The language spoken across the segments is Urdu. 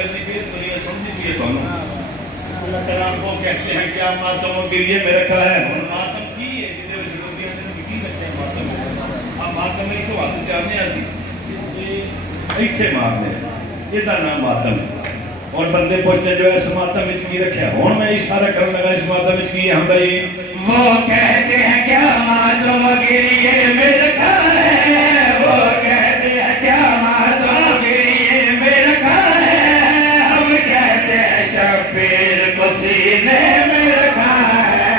چلتی پی دنیا سنتی پی ہے اللہ کرام کو کہتے ہیں کیا ماتم و گریے میں رکھا ہے ہن ماتم کی ہے کہ دے لوگیاں نے کی رکھا ہے ماتم آ ماتم نہیں تو ہاتھ چاہنے اسی ایتھے مارنے یہ دا نام ماتم ہے اور بندے پوچھتے جو اس ماتم وچ کی رکھا ہے ہن میں اشارہ کرنے لگا اس ماتم وچ کی ہے ہم بھائی وہ کہتے ہیں کیا ماتم و گریے میں رکھا ہے وہ کہتے ہیں کیا ماتم و گریے میں رکھا ہے ہم کہتے ہیں شبیر کو سینے میں رکھا ہے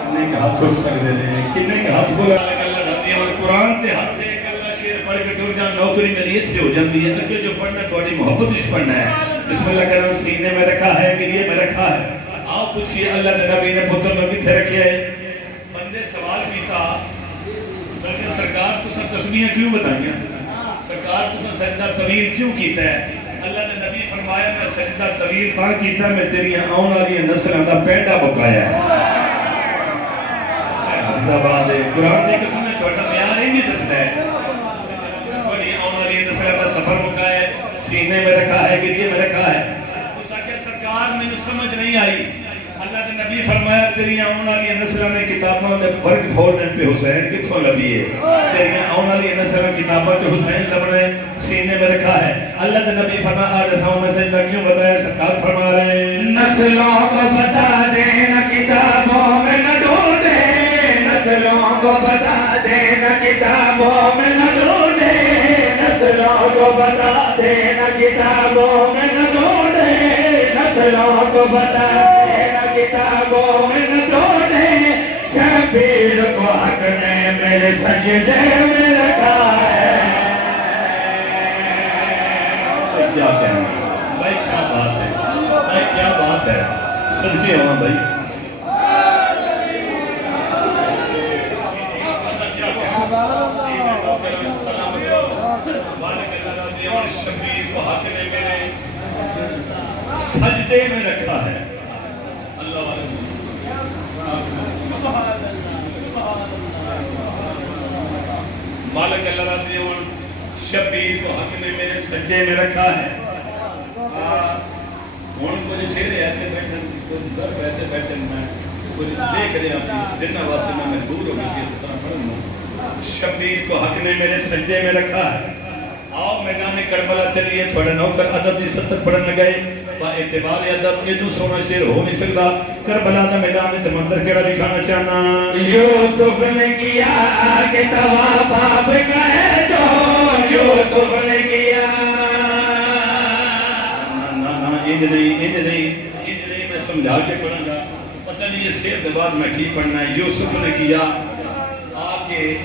کنے کا ہاتھ اٹھ سکتے ہیں کنے کا ہاتھ بولا اللہ رضی اور قرآن تے ہاتھ ایک اللہ شیر پڑھ کے ٹر جان نوکری میری اتھے ہو جاندی ہے اگے جو پڑھنا تھوڑی محبت اس پڑھنا ہے بسم اللہ کرنا سینے میں رکھا ہے گریے میں رکھا ہے آؤ پوچھئے اللہ دے نبی نے پتر میں کتھے رکھے ہے بندے سوال کیتا سرکار تو سب تسمیہ کیوں بتائیں سرکار تو سب سجدہ طویل کیوں کیتا ہے اللہ نے نبی فرمایا میں سجدہ طویل تاں کیتا میں تیری آن والی نسلوں دا پینڈا بکایا ہے حفظ آباد ہے قرآن دی قسم میں تھوڑا معیار ہی نہیں دستا ہے بڑی آن والی نسلوں دا سفر بکایا ہے سینے میں رکھا ہے گریے میں رکھا ہے اس آکے سرکار میں سمجھ نہیں آئی اللہ نے نبی فرمایا تیری آن والی نسلوں نے کتابوں دے ورگ پھولنے پہ حسین کتھوں لبی ہے تیری آن والی نسلوں کتابوں پہ حسین لبنے سینے میں رکھا ہے اللہ نے نبی فرمایا آج ہوں میں سجدہ کیوں بتایا سرکار فرما رہے ہیں نسلوں کو بتا دینا کتابوں میں نہ ڈھونڈے نسلوں کو بتا دینا کتابوں میں نہ ڈھونڈے نسلوں کو بتا دینا کتابوں میں نہ ڈھونڈے نسلوں کو بتا دینا کتابوں میں نہ ڈھونڈے شبیر کو حق نے میرے سجدے میں رکھا ہے کیا کہنا بھائی کیا بات ہے بھائی کیا بات ہے صدقے ہوں بھائی شبیر کو حق نے میرے سجدے میں رکھا ہے اللہ والے مالک اللہ رضی عنہ شبیر کو حق نے میرے سجدے میں رکھا ہے ہوں کچھ چہرے ایسے بیٹھے کچھ ظرف ایسے بیٹھے میں کچھ دیکھ رہے ہیں جنہ واسطے میں مجبور ہو گئی کسی طرح پڑھوں شبیر کو حق نے میرے سجدے میں رکھا ہے آؤ میدان کربلا چلیے تھوڑے نوکر ادب دی ستر پڑھن لگئے با اعتبار ادب یہ دو سونا شیر ہو نہیں سکتا کربلا دا میدان تے مندر کیڑا دکھانا چاہنا یوسف نے کیا کہ طواف آپ کا ہے جو یوسف نے کیا انج نہیں میں سمجھا کے پڑھوں گا پتہ نہیں یہ شیر دے بعد میں کی پڑھنا ہے یوسف نے کیا آکے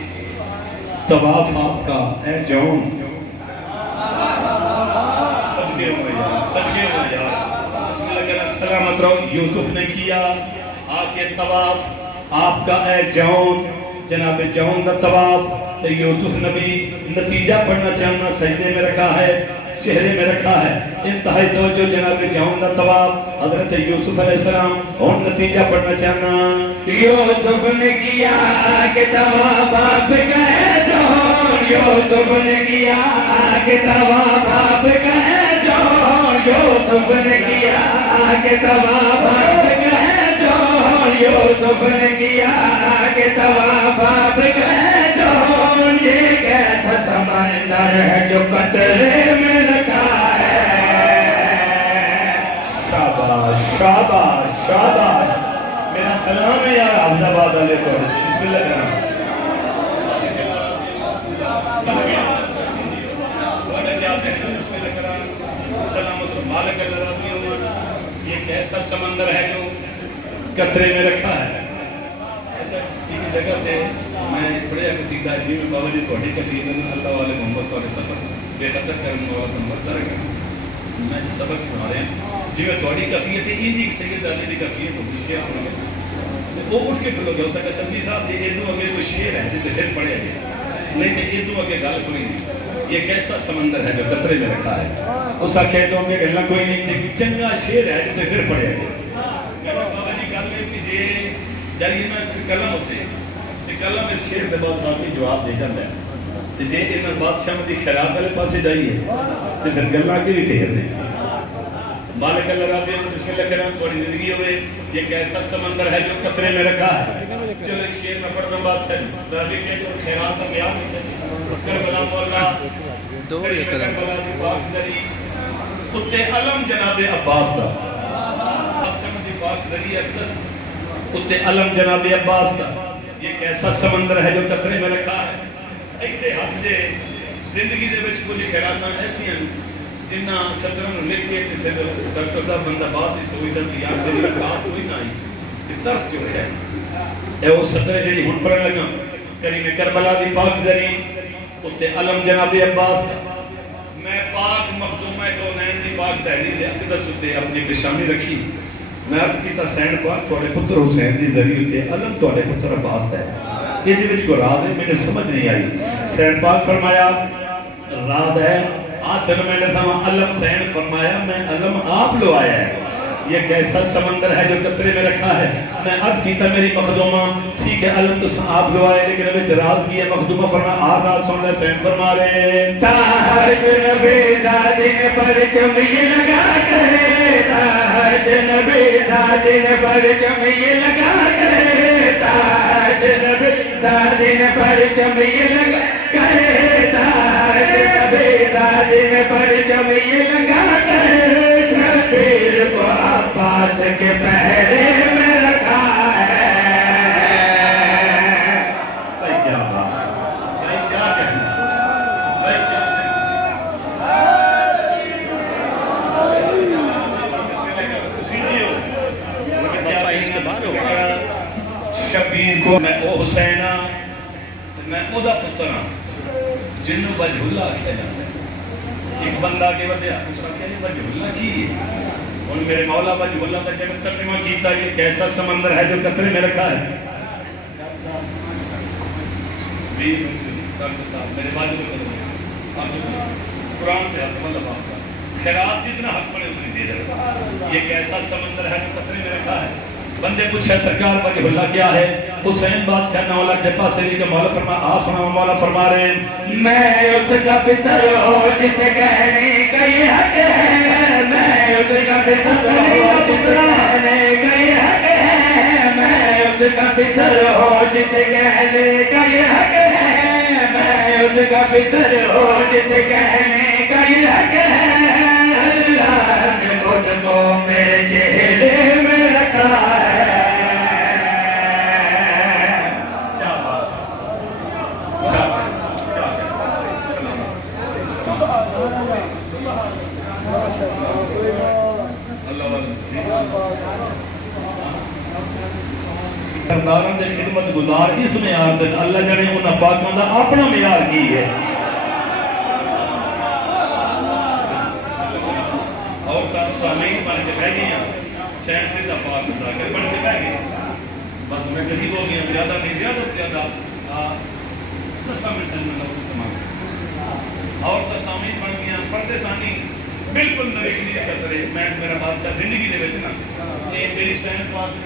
طواف آپ کا اے جون صدقے ہو یار بسم اللہ کہنا سلامت رہو یوسف نے کیا آکے طواف آپ کا اے جون جناب جون دا طواف تو یوسف نبی نتیجہ پڑھنا چاہنا سجدے میں رکھا ہے چہرے میں رکھا ہے انتہائی توجہ جناب جون دا طواف حضرت یوسف علیہ السلام اور نتیجہ پڑھنا چاہنا یوسف نے کیا کہ طواف آپ کا ہے جون یوسف نے کیا کہ طواف آپ کا ہے جون یوسف نے کیا کہ طواف آپ کا ہے جون یوسف نے کیا کہ طواف آپ کا ہے جون یہ کیسا سمندر ہے جو قطرے میں رکھا ہے شاباش شاباش شاباش میرا سلام ہے یار حافظ آباد والے کو بسم اللہ کرنا بسم اللہ کرنا سلامت مالک اللہ رضی عنہ یہ کیسا سمندر ہے جو قطرے میں رکھا ہے اچھا ایک جگہ تے میں پڑھیا قصیدہ جی میں بابا جی تھوڑی کفیت اللہ والے محمد تھوڑے سفر بے خطر کرنے والا تم مستر کرنا میں جو سبق سنا رہے ہیں جی میں تھوڑی کفیت ہے یہ سید علی دی کفیت ہوگی شیر سنا گیا وہ اٹھ کے کھلو گیا اس کا سندی صاحب یہ ادو اگے کوئی شیر ہے تو پھر پڑھے گیا نہیں تو ادو اگے گل کوئی نہیں یہ کیسا سمندر ہے جو قطرے میں رکھا ہے اس آخے تو اگے گلنا کوئی نہیں تھی چنگا شیر ہے جتے پھر پڑھے گیا بابا جی گل ہے کہ جی جائیے نا قلم ہوتے قلم اس شیر کے بعد باقی جواب دے جاتا ہے تو جی ان بادشاہ دی خیرات والے پاسے جائیے تو پھر گلاں کے بھی ٹھہر نے مالک اللہ راضی عنہ بسم اللہ کرام تھوڑی زندگی ہوئے یہ کیسا سمندر ہے جو قطرے میں رکھا ہے چلو ایک شعر میں پڑھ دوں بادشاہ ذرا دیکھیے جو خیرات کا معیار کربلا مولا کربلا دی پاک زری کتے علم جناب عباس دا بادشاہ دی پاک زری اقدس کتے علم جناب عباس دا یہ کیسا سمندر ہے جو قطرے میں رکھا ہے ایتھے ہاتھ دے زندگی دے وچ کچھ خیراتاں ایسی ہیں جنہ سترن لکھ کے پھر ڈاکٹر صاحب بندہ بات ہی سوچدا کہ یار میری اوقات ہوئی نہ آئی یہ ترس جو ہے اے وہ سترے جڑی ہن پڑھن لگا کریم کربلا دی پاک زری اتے علم جناب عباس دا میں پاک مخدومہ کونین دی پاک تحریر اقدس اتے اپنی پیشانی رکھی میں عرض کیتا سین پاک تھوڑے پتر حسین دی ذریعے تے علم تھوڑے پتر عباس دا ہے یہ دی وچ کو راہ ہے میں نے سمجھ نہیں آئی سین پاک فرمایا راہ ہے آتن میں نے تھا علم سین فرمایا میں علم آپ لو آیا ہے یہ کیسا سمندر ہے جو قطرے میں رکھا ہے میں عرض کیتا میری مخدومہ ٹھیک ہے علم تو آپ لو آئے لیکن ابھی اعتراض کی ہے مخدومہ فرمایا آر رات سن لے سین فرما رہے تاج نبی زادن پر چمی لگا کرے تاج نبی زادن پر چمی لگا کرے تاج نبی زادن پر چمی لگا کرے تاج نبی زادن پر چمی لگا کرے شبیر کو عباس کے پہرے میں رکھا ہے بھائی کیا بات بھائی کیا کہنا بھائی کیا کہنا شبیر کو میں او حسینہ میں او دا پترہ جنہوں وجہ اللہ کیا جاتا ہے ایک بندہ کے ودیا اس کا کیا یہ وجہ اللہ کی ہے اور میرے مولا وجہ اللہ تک جب ترجمہ کیتا یہ کیسا سمندر ہے جو قطرے میں رکھا ہے ڈاکٹر صاحب میرے واجب قدم قرآن پہ حق اللہ باپ کا خیرات جتنا حق پڑے اتنی دے دے یہ کیسا سمندر ہے جو قطرے میں رکھا ہے بندے پوچھے سرکار وجہ اللہ کیا ہے حسین بادشاہ 9 لاکھ دے پاسے بھی کہ مولا فرما آ سنا مولا فرما رہے ہیں میں اس کا پسر ہو جسے کہنے کا یہ حق ہے میں اس کا پسر ہو جسے کہنے کا یہ حق ہے میں اس کا پسر ہو جسے کہنے کا یہ حق ہے میں اس کا پسر ہو جسے کہنے کا یہ حق ہے اللہ نے خود کو میرے چہرے میں رکھا ہے سرداران دے خدمت گزار اس معیار دن اللہ جانے انہاں پاکاں دا اپنا معیار کی ہے عورتاں سامعین بن کے بہ گئی ہیں سین فردہ پاک ذاکر بن کے بہ گئی بس میں قریب ہو گئی زیادہ نہیں زیادہ 10 منٹ میں لوگ تمام عورتاں سامعین بن گئی ہیں فرد ثانی بالکل نبی کی سطرے میں میرا بادشاہ زندگی دے وچ نا یہ میری سین پاک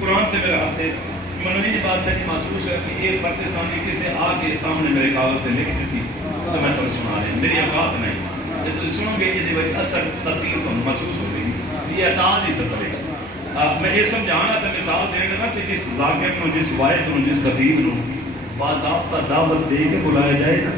قرآن تے میرا ہاتھ ہے منوی جی بادشاہ کی محسوس ہے کہ یہ فرد ثانی کسے آگے سامنے میرے کاغذ تے لکھ دیتی تو میں تو سنا رہے ہیں میری اوقات نہیں جب تم سنو گے یہ وچ اثر تاثیر کو محسوس ہو گئی یہ عطا دی سطرے میں یہ سمجھانا تھا مثال دینے لگا کہ جس ذاکر نو جس وائد نو جس خطیب نو باضابطہ دعوت دے کے بلایا جائے نا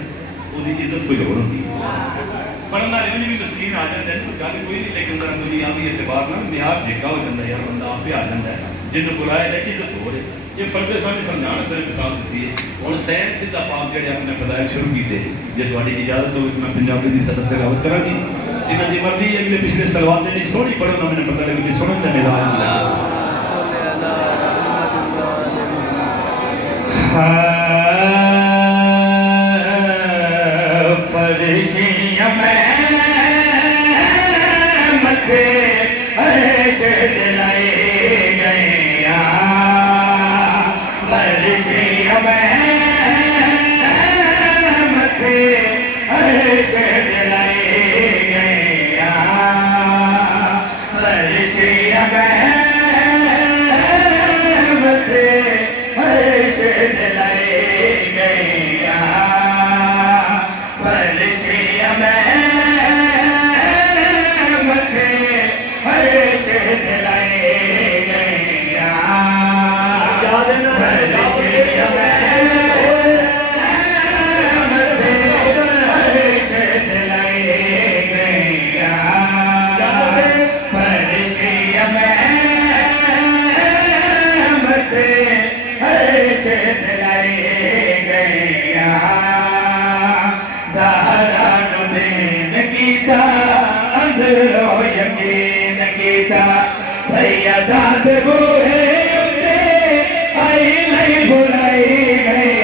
وہ دی عزت کو جو ہوتی ہے پڑھنا لیکن بھی مسکین آ جاتے ہیں گل کوئی نہیں لیکن ذرا دنیاوی اعتبار نہ معیار جھکا ہو جاتا ہے یار بندہ آپ پہ آ جاتا ہے جن بلایا جائے عزت ہو رہے یہ فرد سانی سمجھانا تیرے مثال دیتی ہے ہوں سین فضا پاک جڑے اپنے فضائل شروع کیتے جی تھوڑی اجازت ہو میں پنجابی کی سطح تلاوت کرا گی جنہوں کی مرضی ہے اگلے پچھلے سلوات جی سونی پڑھو نہ مجھے پتہ لگے کہ سنن کا مزاج فرشیاں میں متھے عرش دلائے گئے فرشیاں میں متھے عرش دلائے گئے فرشیاں میں متھے عرش دلائے گئے دلو یقین کیتا سیدہ دے بوہے اتے آئی نہیں بلائی گئی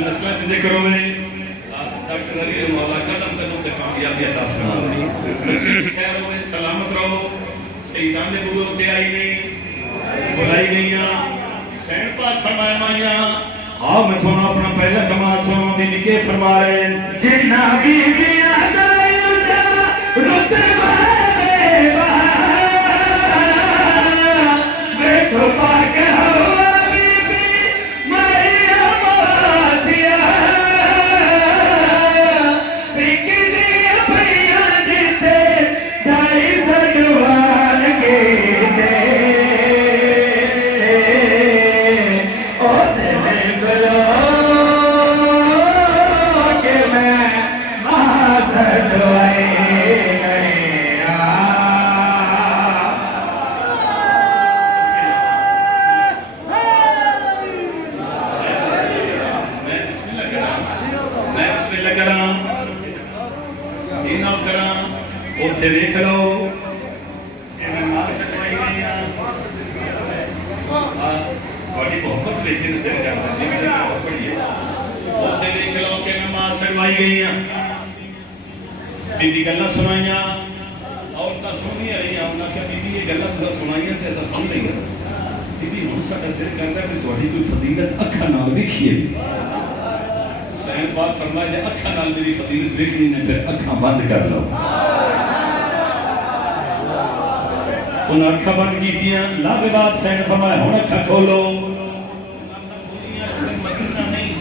نسلیں پہ ذکر ہوئے ڈاکٹر علی مولا قدم قدم تک کامیابی عطا فرمائے بچے کی خیر ہوئے سلامت رہو سیدان دے بروتے تے آئی نہیں بلائی گئیاں سین پاک فرمائے مائیاں آؤ میں تھوڑا اپنا پہلا کمال سنوں بی بی کے فرما رہے ہیں جنہ بی بی آدھائی جا رتبہ دے بہا بیٹھو پاک ہوا دیکھ لو کہ میں مار سکوائی گئی تھوڑی محبت لیتے نے دل کرتا ہے مجھے محبت پڑی ہے اوتھے دیکھ لو کہ میں مار سکوائی گئی بی بی گلہ سنائیاں عورتاں سنی رہیاں انہاں کہ بی بی یہ گلہ تھوڑا سنائیاں تے ایسا سن لیں گا بی بی ہن ساڈا دل کرتا ہے کہ تھوڑی کوئی فضیلت اکھاں نال ویکھیے سین پاک فرمایا اکھاں نال میری فضیلت ویکھنی نے پھر اکھاں بند کر لو انہاں اکھا بند کی تیاں لازبات سین فرمایا ہون اکھا کھولو مدینہ نہیں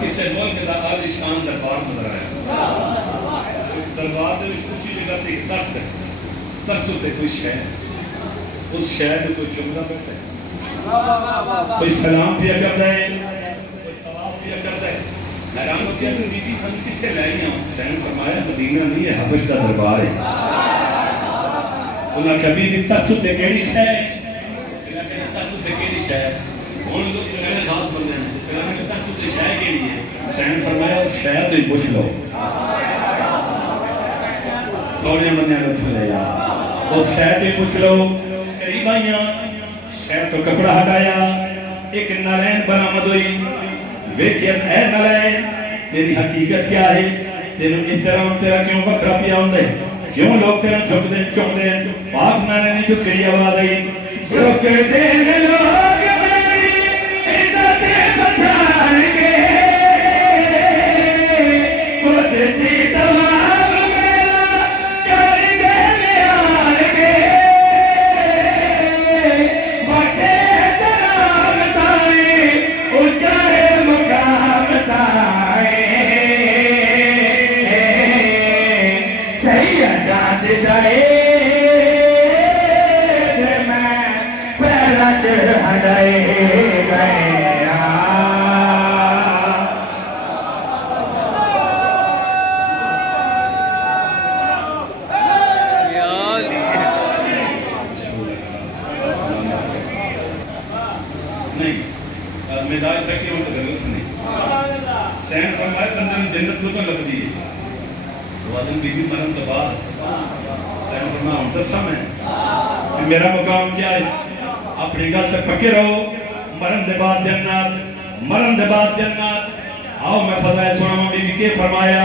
کسے ملک دا عالی شان دربار نظر آیا اس دربار دے وچ اونچی جگہ تے ایک تخت ہے تخت تے کوئی شے اس شے نوں کوئی چمدا بیٹھا ہے کوئی سلام پیا کردا ہے کوئی طواف پیا کردا ہے حیران ہوتی ہے بی بی سن کتھے لے آئیاں سین فرمایا مدینہ نہیں ہے حبش دا دربار ہے انہاں کبھی بھی تخت تے کیڑی شے تخت تے کیڑی شے ہن لوگ کہنے خاص بندے ہیں جس ویلے تخت تے شے کیڑی ہے سین فرمایا اس شے تے پوچھ لو تھوڑے بندے نے چھلے یار اس شے تے پوچھ لو قریب آئیاں شے تو کپڑا ہٹایا ایک نالین برآمد ہوئی ویکھیا اے نالین تیری حقیقت کیا ہے تینوں احترام تیرا کیوں وکھرا پیا ہوندا ہے کیوں لوگ تیرا چک دیں پاک نانے نے جو کری آواز آئی چک دیں لوگ میری عزت بچان کے خود سی تواب میرا کر دیں آن کے بٹھے ترام تائیں اچھائے مقام تائیں دائے دے میں پیرا چڑھ ہڈائے گئے نہیں میدان تک کی ہوں تو غلط نہیں سین فرمائے بندے نے جنت کو تو لگ دی وادن بی بی مرن تو بعد سین فرمایا ہم دسا میں میرا مقام کیا ہے اپنی گل تک پکے رہو مرن دے بعد جنت مرن دے بعد جنت آؤ میں فضائل سناما بی بی کے فرمایا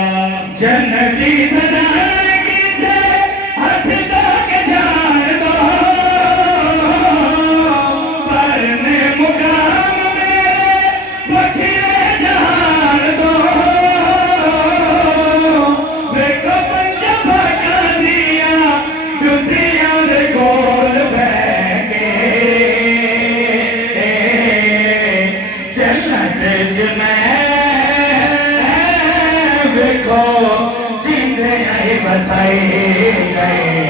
جنتی صداقی سے ہاتھ دو کے جان دو پرنے مقام میں بٹھیرے جہان دو ویکھو پنجہ بھاگا دیا جتیاں دے کول بہ کے جنت جمعہ ویکھو جندے آئی بسائی گئے